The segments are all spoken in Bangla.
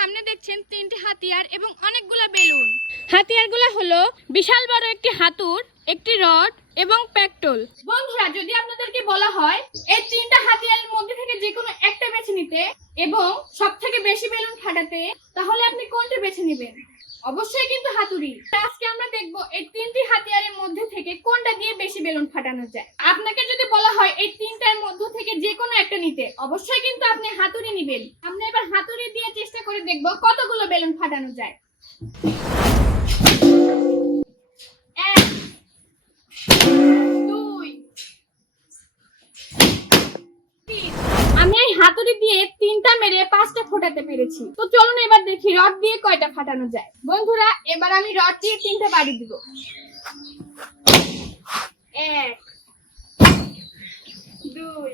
দেখছেন তিনটি হাতিয়ার এবং অনেকগুলো বেলুন। হাতিয়ারগুলো হলো বিশাল বড় একটি হাতুর একটি রড এবং পেট্রোল। বন্ধুরা যদি আপনাদেরকে বলা হয় এই তিনটা হাতিয়ারের মধ্যে থেকে যে কোনো একটা বেছে নিতে এবং সব থেকে বেশি বেলুন ফাটাতে তাহলে আপনি কোনটা বেছে নেবেন? অবশ্যই কিন্তু হাতুড়ি। আজকে আমরা দেখব এই তিনটি হাতিয়ারের মধ্যে থেকে কোনটা দিয়ে বেশি বেলুন ফাটানো যায়? আপনাকে যদি বলা হয় এই তিনটার মধ্য থেকে যে কোনো একটা নিতে, অবশ্যই কিন্তু আপনি হাতুড়ি নেবেন। আমরা এবার হাতুড়ি দিয়ে চেষ্টা করে দেখব কতগুলো বেলুন ফাটানো যায়। এক, দুই আমি এই হাতুড়ি দিয়ে তিনটা মেরে পাঁচটা ফোটাতে পেরেছি। তো চলুন এবার দেখি রড দিয়ে কয়টা ফাটানো যায়। বন্ধুরা, এবার আমি রড দিয়ে তিনটা বাড়ি দিব। এক, দুই,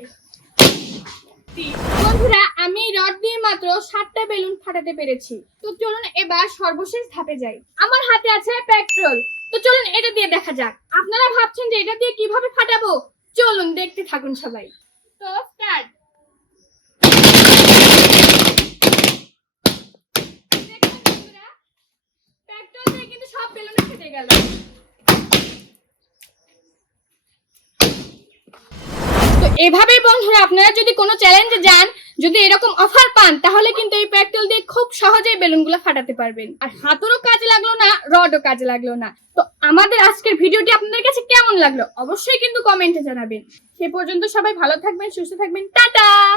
তিন। বন্ধুরা, আমি রড দিয়ে মাত্র সাতটা বেলুন ফাটাতে পেরেছি। তো চলুন এবার সর্বশেষ ধাপে যাই। আমার হাতে আছে পেট্রোল। তো চলুন এটা দিয়ে দেখা যাক। আপনারা ভাবছেন যে এটা দিয়ে কীভাবে ফাটাবো? চলুন দেখতে থাকুন সবাই। তো স্টার্ট পেট্রোল দিয়ে কিন্তু সব বেলুনে ফেটে গেল। এভাবেই বন্ধুরা আপনারা যদি কোনো চ্যালেঞ্জে যান, যদি এরকম অফার পান, তাহলে কিন্তু এই প্যাকটেল দিয়ে খুব সহজেই বেলুনগুলো ফাটাতে পারবেন। আর হাতুরও কাজে লাগল না রডও কাজে লাগল না। তো আমাদের আজকের ভিডিওটি আপনাদের কাছে কেমন লাগল? অবশ্যই কিন্তু কমেন্টে জানাবেন। সে পর্যন্ত সবাই ভালো থাকবেন, সুস্থ থাকবেন। টাটা!